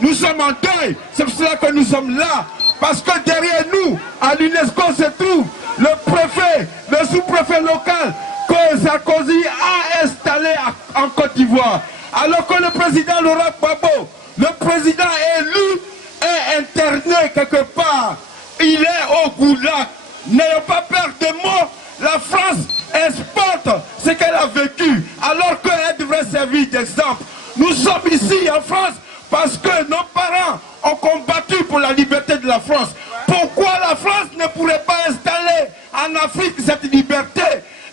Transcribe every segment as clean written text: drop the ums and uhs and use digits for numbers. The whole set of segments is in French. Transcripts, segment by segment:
nous sommes en deuil. C'est pour cela que nous sommes là. Parce que derrière nous, à l'UNESCO, se trouve le préfet, le sous-préfet local que Sarkozy a installé en Côte d'Ivoire. Alors que le président Laurent Gbagbo, le président élu, est interné quelque part. Il est au goulag. N'ayons pas peur des mots. La France exporte ce qu'elle a vécu, alors qu'elle devrait servir d'exemple. Nous sommes ici en France parce que nos parents ont combattu pour la liberté de la France. Pourquoi la France ne pourrait pas installer en Afrique cette liberté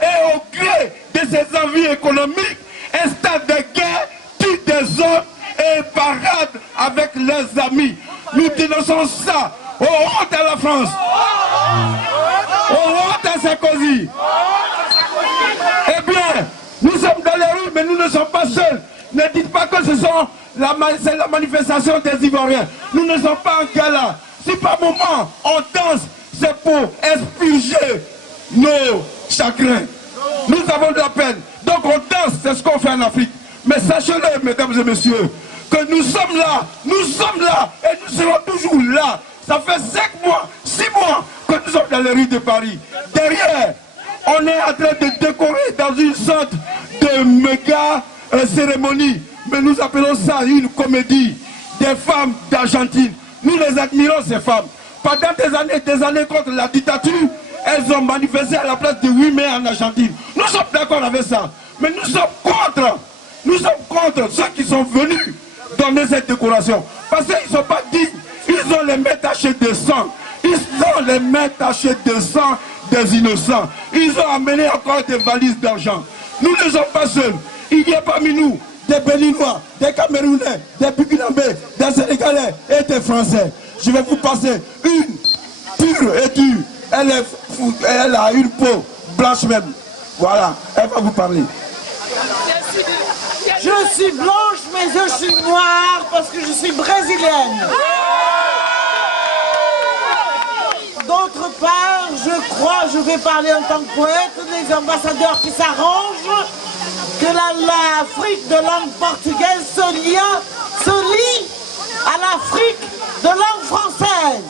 et au gré de ses envies économiques, installe des guerres, tue des hommes et parade avec leurs amis. Nous dénonçons ça. Oh, honte à la France. Oh, honte à Sarkozy. Eh bien, nous sommes dans les rues, mais nous ne sommes pas seuls. Ne dites pas que c'est la manifestation des Ivoiriens. Nous ne sommes pas en gala. Si par moment on danse, c'est pour expurger nos chagrins. Nous avons de la peine. Donc on danse, c'est ce qu'on fait en Afrique. Mais sachez-le, mesdames et messieurs, que nous sommes là et nous serons toujours là. Ça fait 5 mois, 6 mois que nous sommes dans les rues de Paris. Derrière, on est en train de décorer dans une sorte de méga cérémonie. Mais nous appelons ça une comédie des femmes d'Argentine. Nous les admirons, ces femmes. Pendant des années contre la dictature, elles ont manifesté à la place de 8 mai en Argentine. Nous sommes d'accord avec ça. Mais nous sommes contre ceux qui sont venus donner cette décoration. Parce qu'ils ne sont pas dignes. Ils ont les mains tachées de sang. Ils ont les mains tachées de sang des innocents. Ils ont amené encore des valises d'argent. Nous ne sommes pas seuls. Il y a parmi nous des Béninois, des Camerounais, des Burkinabés, des Sénégalais et des Français. Je vais vous passer une pure et dure. Elle a une peau blanche même. Voilà, elle va vous parler. Je suis blanche, mais je suis noire parce que je suis brésilienne. D'autre part, je vais parler en tant que poète, les ambassadeurs qui s'arrangent, que l'Afrique de langue portugaise se lie à l'Afrique de langue française.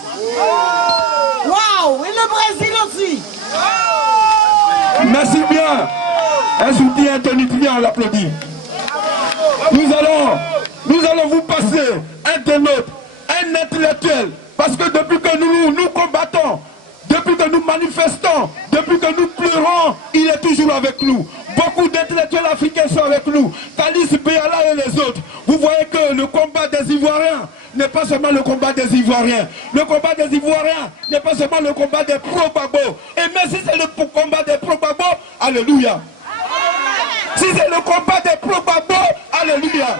Waouh! Et le Brésil aussi. Merci bien. Un soutien tonitruant, on l'applaudit. Nous allons vous passer un de nôtres, un intellectuel, parce que depuis que nous combattons, depuis que nous manifestons, depuis que nous pleurons, il est toujours avec nous. Beaucoup d'intellectuels africains sont avec nous. Kalis Béala et les autres. Vous voyez que le combat des Ivoiriens n'est pas seulement le combat des Ivoiriens. Le combat des Ivoiriens n'est pas seulement le combat des pro-Gbagbo. Et même si c'est le combat des pro-Gbagbo, alléluia. Si c'est le combat des pro-Gbagbo, alléluia.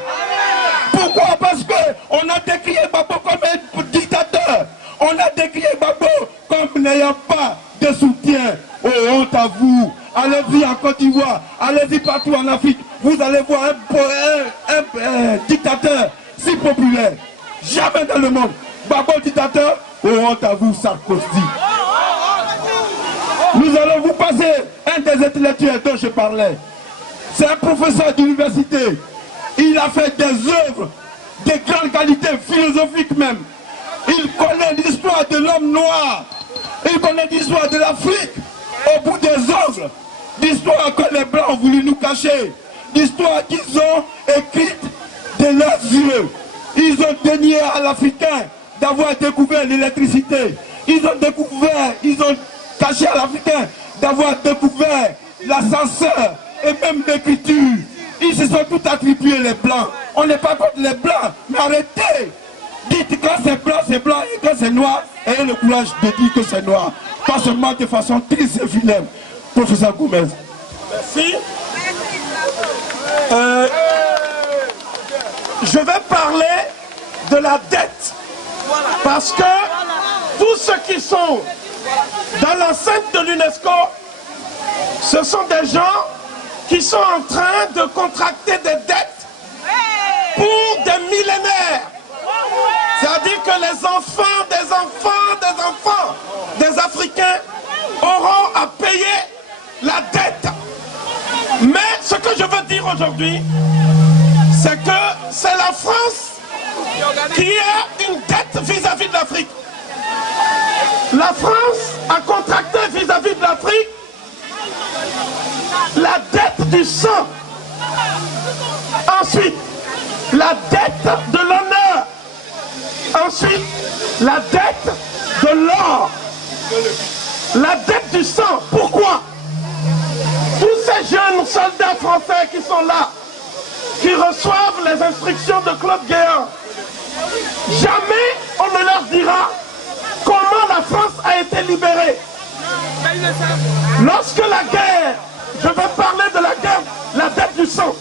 Pourquoi? Parce qu'on a décrié Gbagbo comme un dictateur. On a décrié Gbagbo comme n'ayant pas de soutien. Oh, honte à vous. Allez-y en Côte d'Ivoire, allez-y partout en Afrique. Vous allez voir un dictateur si populaire. Jamais dans le monde. Gbagbo dictateur, oh, honte à vous, Sarkozy. Nous allons vous passer un des intellectuels dont je parlais. C'est un professeur d'université. Il a fait des œuvres de grande qualité, philosophiques même. Il connaît l'histoire de l'homme noir. Il connaît l'histoire de l'Afrique. Au bout des œuvres, l'histoire que les Blancs ont voulu nous cacher. L'histoire qu'ils ont écrite de leurs yeux. Ils ont dénié à l'Africain d'avoir découvert l'électricité. Ils ont caché à l'Africain d'avoir découvert l'ascenseur et même l'écriture. Ils se sont tout attribués les Blancs. On n'est pas contre les Blancs, mais arrêtez. Dites quand c'est blanc, et quand c'est noir, ayez le courage de dire que c'est noir. Pas seulement de façon triste et funèbre. Professeur Gomez. Merci. Je vais parler de la dette. Parce que tous ceux qui sont dans l'enceinte de l'UNESCO, ce sont des gens qui sont en train de contracter des dettes pour des millénaires. C'est-à-dire que les enfants des Africains auront à payer la dette. Mais ce que je veux dire aujourd'hui, c'est que c'est la France qui a une dette vis-à-vis de l'Afrique. La France a contracté vis-à-vis de l'Afrique la dette du sang. Ensuite, la dette de l'honneur. Ensuite, la dette de l'or. La dette du sang. Pourquoi? Tous ces jeunes soldats français qui sont là, qui reçoivent les instructions de Claude Guéant, jamais on ne leur dira comment la France a été libérée. Lorsque la guerre, je vais parler de la guerre, la dette du sang.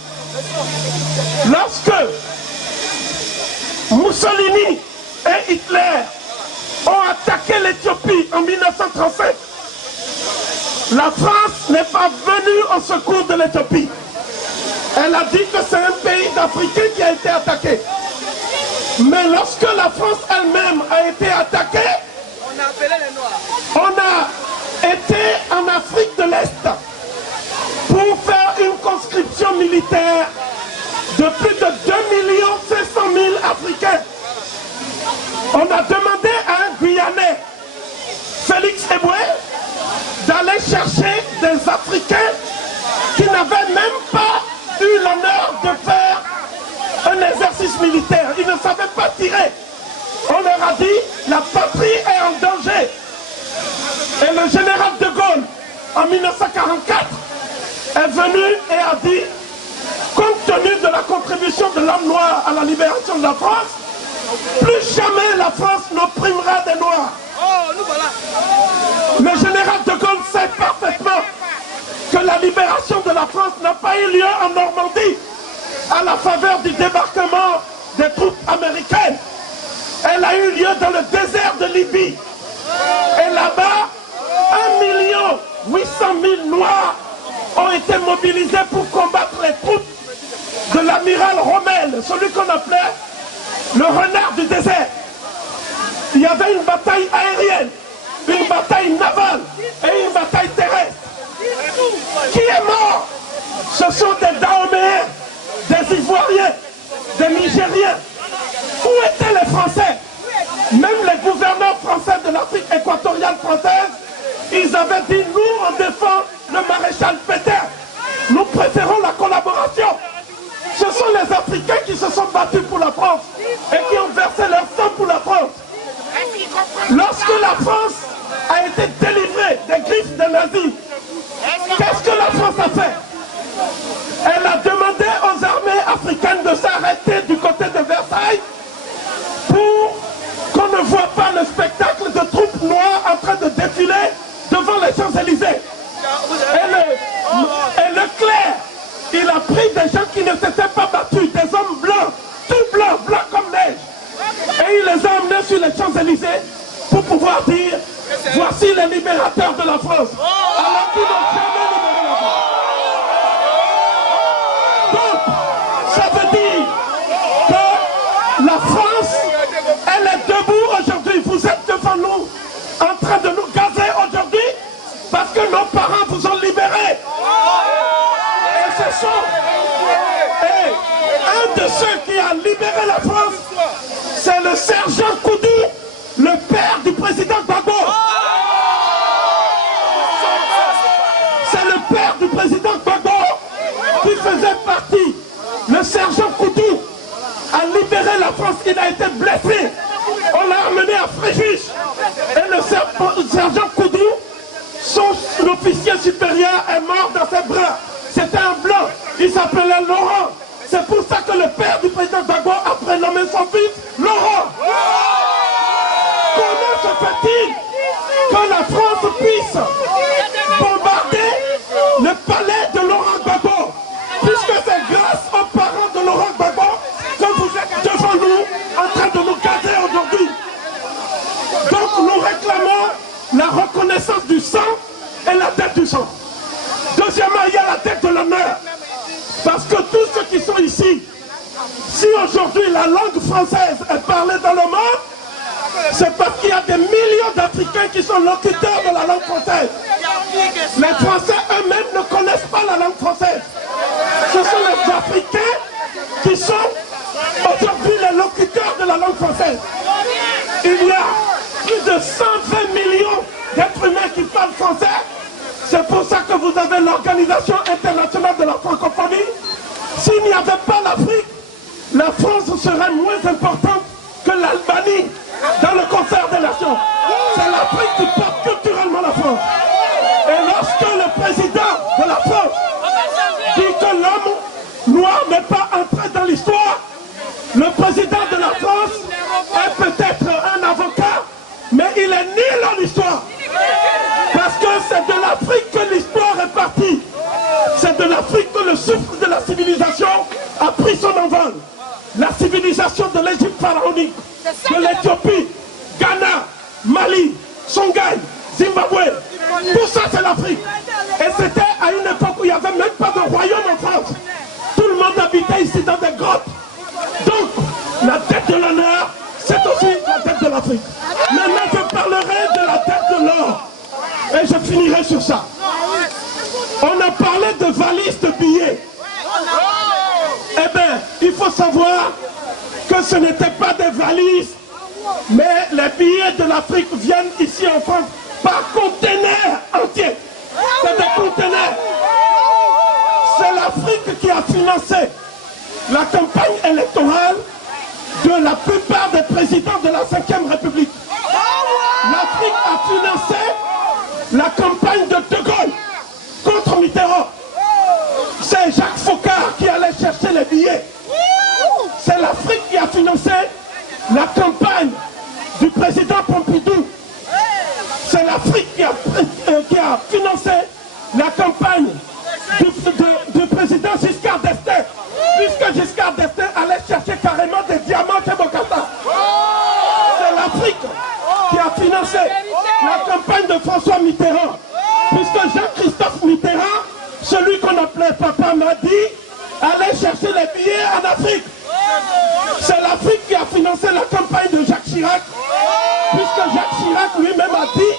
Lorsque Mussolini et Hitler ont attaqué l'Éthiopie en 1937, la France n'est pas venue au secours de l'Éthiopie. Elle a dit que c'est un pays d'Africains qui a été attaqué. Mais lorsque la France elle-même a été attaquée, on a appelé les Noirs. On a été en Afrique de l'Est pour faire une conscription militaire de plus de 2 500 000 Africains. On a demandé à un Guyanais, Félix Eboué, d'aller chercher des Africains qui n'avaient même pas eu l'honneur de faire un exercice militaire. Ils ne savaient pas tirer. On leur a dit, la patrie est en danger. Et le général de Gaulle, en 1944, est venu et a dit, compte tenu de la contribution de l'homme noir à la libération de la France, plus jamais la France n'opprimera des Noirs. Le général de Gaulle sait parfaitement que la libération de la France n'a pas eu lieu en Normandie à la faveur du débarquement des troupes américaines. Elle a eu lieu dans le désert de Libye. Et là-bas, 1 800 000 Noirs ont été mobilisés pour combattre les troupes de l'amiral Rommel, celui qu'on appelait le renard du désert. Il y avait une bataille aérienne, une bataille navale et une bataille terrestre. Qui est mort? Ce sont des Dahoméens, des Ivoiriens, des Nigériens. Où étaient les Français? Même les gouverneurs français de l'Afrique équatoriale française, ils avaient dit, nous on défend le maréchal Pétain. Nous préférons la collaboration. Ce sont les Africains qui se sont battus pour la France et qui ont versé leur sang pour la France. Lorsque la France a été délivrée des griffes des nazis, qu'est-ce que la France a fait? Elle a demandé aux armées africaines de s'arrêter du côté de Versailles pour qu'on ne voit pas le spectacle de troupes noires en train de défiler devant les Champs-Élysées. Et Leclerc, il a pris des gens qui ne s'étaient pas battus, des hommes blancs, tout blancs, blancs comme neige. Et il les a emmenés sur les Champs-Élysées pour pouvoir dire, voici les libérateurs de la France. Alors qu'ils n'ont jamais libéré la France. Donc, ça veut dire que la France, elle est debout aujourd'hui. Vous êtes devant nous, en train de nous gazer aujourd'hui, parce que nos parents vous ont libérés. Et ce sont... un de ceux qui a libéré la France, c'est le sergent Koudou, le père du président Gbagbo. C'est le père du président Gbagbo qui faisait partie. Le sergent Koudou a libéré la France, il a été blessé. On l'a amené à Fréjus. Et le sergent Koudou, son officier supérieur est mort dans ses bras. C'était un blanc, il s'appelait Laurent. C'est pour ça que le père du président Gbagbo a prénommé son fils Laurent. Comment se fait-il que la France puisse bombarder le palais de Laurent Gbagbo, puisque c'est grâce aux parents de Laurent Gbagbo que vous êtes devant nous en train de nous gazer aujourd'hui. Donc nous réclamons la reconnaissance du sang et la dette du sang. Deuxièmement, il y a la dette de l'honneur. Parce que tous ceux qui sont ici, si aujourd'hui la langue française est parlée dans le monde, c'est parce qu'il y a des millions d'Africains qui sont locuteurs de la langue française. Les Français eux-mêmes ne connaissent pas la langue française. Ce sont les Africains qui sont aujourd'hui les locuteurs de la langue de l'Organisation internationale de la francophonie. S'il n'y avait pas l'Afrique, la France serait moins importante que l'Albanie dans le concert des nations. C'est l'Afrique qui porte culturellement la France. Et lorsque le président de la France dit que l'homme noir n'est pas entré dans l'histoire, le président de la France est peut-être un avocat, mais il est nul dans l'histoire. Parce que c'est de l'Afrique que l'histoire est partie. C'est de l'Afrique que le souffle de la civilisation a pris son envol. La civilisation de l'Égypte pharaonique, de l'Éthiopie, Ghana, Mali, Songhai, Zimbabwe, tout ça c'est l'Afrique. Et c'était à une époque où il n'y avait même pas de royaume en France. Tout le monde habitait ici dans des grottes. Donc, la dette de l'honneur, c'est aussi la dette de l'Afrique. Maintenant, je parlerai de la dette de l'or. Et je finirai sur ça. On a parlé de valises de billets. Eh bien, il faut savoir que ce n'étaient pas des valises, mais les billets de l'Afrique viennent ici en France par conteneurs entiers. C'est des conteneurs. C'est l'Afrique qui a financé la campagne électorale de la plupart des présidents de la 5e République. L'Afrique a financé la campagne de De Gaulle contre Mitterrand. C'est Jacques Foccart qui allait chercher les billets. C'est l'Afrique qui a financé la campagne du président Pompidou. C'est l'Afrique qui a financé la campagne du président Giscard d'Estaing. Puisque Giscard d'Estaing allait chercher carrément des diamants chez Bokassa. C'est l'Afrique qui a financé la campagne de François Mitterrand. Puisque Jean-Christophe Mitterrand, celui qu'on appelait Papa Madi, allait chercher les billets en Afrique. C'est l'Afrique qui a financé la campagne de Jacques Chirac, puisque Jacques Chirac lui-même a dit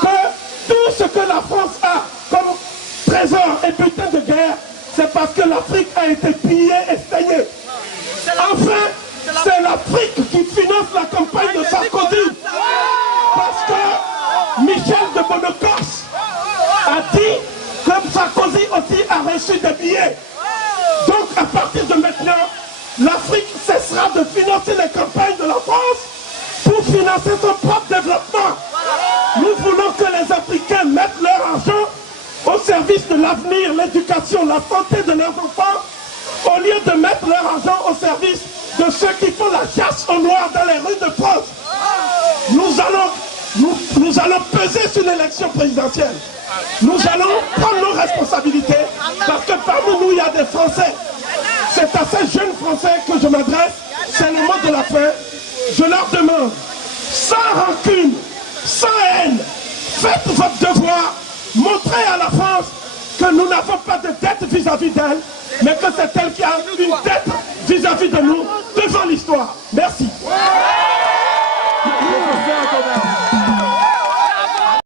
que tout ce que la France a comme trésor et butin de guerre, c'est parce que l'Afrique a été pillée et saignée. Enfin, c'est l'Afrique qui finance la campagne de Sarkozy, parce que Michel de Bonnecorse a dit que Sarkozy aussi a reçu des billets. Donc à partir de maintenant, l'Afrique cessera de financer les campagnes de la France pour financer son propre développement. Nous voulons que les Africains mettent leur argent au service de l'avenir, l'éducation, la santé de leurs enfants, au lieu de mettre leur argent au service de ceux qui font la chasse aux noirs dans les rues de France. Nous allons peser sur l'élection présidentielle. Nous allons prendre nos responsabilités parce que parmi nous, il y a des Français. C'est à ces jeunes Français que je m'adresse. C'est le mot de la fin. Je leur demande, sans rancune, sans haine, faites votre devoir. Montrez à la France que nous n'avons pas de dette vis-à-vis d'elle, mais que c'est elle qui a une dette vis-à-vis de nous devant l'histoire. Merci.